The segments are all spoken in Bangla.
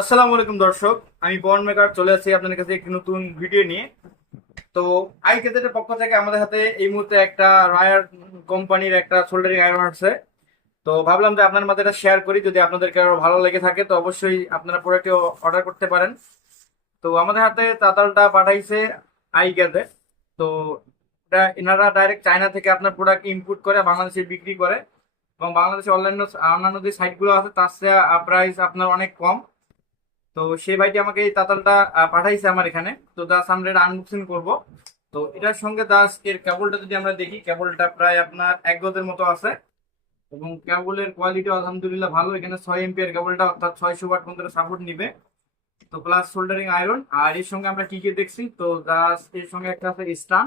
আসসালামু আলাইকুম দর্শক, আমি পবন মেকার, চলে আসি আপনাদের কাছে একটি নতুন ভিডিও নিয়ে। তো আই কেজেটের পক্ষ থেকে আমাদের হাতে এই মুহূর্তে একটা রায়ার কোম্পানির একটা সোল্ডারিং আয়রন আছে। তো ভাবলাম যে আপনার মাঝে এটা শেয়ার করি, যদি আপনাদেরকে আরও ভালো লেগে থাকে, তো অবশ্যই আপনারা প্রোডাক্টটি অর্ডার করতে পারেন। তো আমাদের হাতে তাতালটা পাঠাইছে আই কেজে তো এটা এনারা ডাইরেক্ট চায়না থেকে আপনার প্রোডাক্ট ইম্পোর্ট করে বাংলাদেশে বিক্রি করে এবং বাংলাদেশে অনলাইন অন্যান্য যে সাইটগুলো আছে, তার চেয়ে প্রাইস আপনার অনেক কম। তো সেই ভাইটি আমাকে এই তাতালটা পাঠাইছে আমার এখানে। তো দাস আমরা এটা আনবক্সিং করব। তো এটার সঙ্গে দাস এর কেবলটা যদি আমরা দেখি কেবলটা প্রায় আপনার এক গজের মতো আছে। এবং কেবলের কোয়ালিটি আলহামদুলিল্লাহ ভালো। এখানে ছয় এমপিয়ার কেবলটা অর্থাৎ ছয়শো ওয়াট পর্যন্ত সাপোর্ট নিবে। তো প্লাস সোল্ডারিং আয়রন আর এর সঙ্গে আমরা কি কি দেখছি? তো দাস এর সঙ্গে একটা আছে স্টান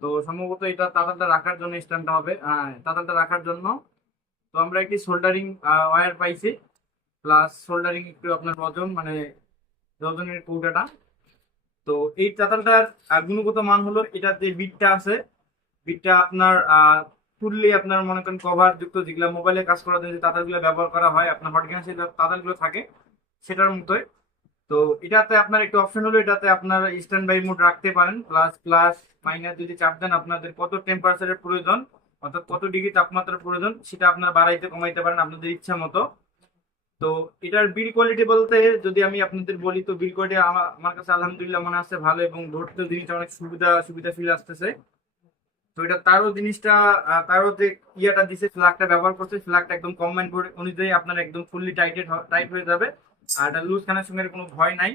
তো সম্ভবত এটা তাতালটা রাখার জন্য স্ট্যান্ডটা হবে হ্যাঁ তাতালটা রাখার জন্য। তো আমরা একটি সোল্ডারিং ওয়্যার পাইছি। প্লাস সোল্ডারিং একটু আপনার ওজন মানে ওজনের কৌটাটা। তো এই চাতালটার গুণগত মান হলো এটার যে বিটটা আছে। বিটটা আপনার ফুললি আপনার মনে করেন কভার যুক্ত যেগুলো মোবাইলে কাজ করার জন্য যে তাতালগুলো ব্যবহার করা হয়, আপনার হটগ্যাসে যে তাতালগুলো থাকে, সেটার মতোই। তো এটাতে আপনার একটু অপশন হলো, এটাতে আপনার স্ট্যান্ড বাই মোড রাখতে পারেন। প্লাস প্লাস মাইনাস যদি চাপ দেন, আপনাদের কত টেম্পারেচারের প্রয়োজন, অর্থাৎ কত ডিগ্রি তাপমাত্রার প্রয়োজন, সেটা আপনার বাড়াইতে, কমাইতে পারেন আপনাদের ইচ্ছা মতো। তো এটার বিল কোয়ালিটি বলতে যদি আমি আপনাদের বলি, তো বিল কোয়ালিটি আমার কাছে আলহামদুলিল্লাহ মনে আছে ভালো এবং ধরতে জিনিসটা অনেক সুবিধা সুবিধা ফিল আসতেছে। তো এটা তারও জিনিসটা তারও যে ইয়াটা দিছে ফ্ল্যাগটা ব্যবহার করছে ফ্ল্যাগটা একদম কম্বাইন করে অনুযায়ী আপনার একদম ফুললি টাইটেড টাইট হয়ে যাবে। আর এটা লুজ কানেকশনের কোনো ভয় নাই।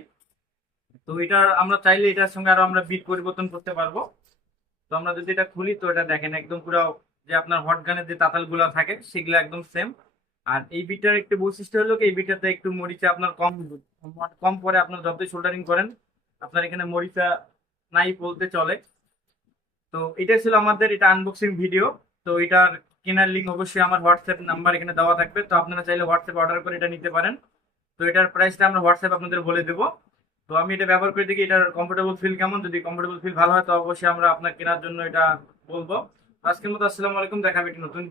তো এটা আমরা চাইলে এটার সঙ্গে আরও আমরা বিট পরিবর্তন করতে পারব। তো আমরা যদি এটা খুলি, তো এটা দেখেন একদম পুরো যে আপনার হট গানের যে তাতালগুলো থাকে, সেগুলো একদম সেম আর এই বিটার একটু বৈশিষ্ট্য হলো কি, এই বিটাতে একটু মরিচা আপনার কম কম পরে আপনার যতই সোল্ডারিং করেন, আপনার এখানে মরিচা নাই বলতে চলে। তো এটা ছিল আমাদের, এটা আনবক্সিং ভিডিও তো এটার কেনার লিঙ্ক অবশ্যই আমার হোয়াটসঅ্যাপ নাম্বার এখানে দেওয়া থাকবে। তো আপনারা চাইলে হোয়াটসঅ্যাপ অর্ডার করে এটা নিতে পারেন। তো এটার প্রাইসটা আমরা হোয়াটসঅ্যাপ আপনাদের বলে দেবো। তো আমি এটা ব্যবহার করে দেখি এটার কমফোর্টেবল ফিল কেমন। যদি কমফোর্টেবল ফিল ভালো হয়, তো অবশ্যই আমরা আপনার কেনার জন্য এটা বলব। আজকের মতো আসসালামু আলাইকুম, দেখা হবে নতুন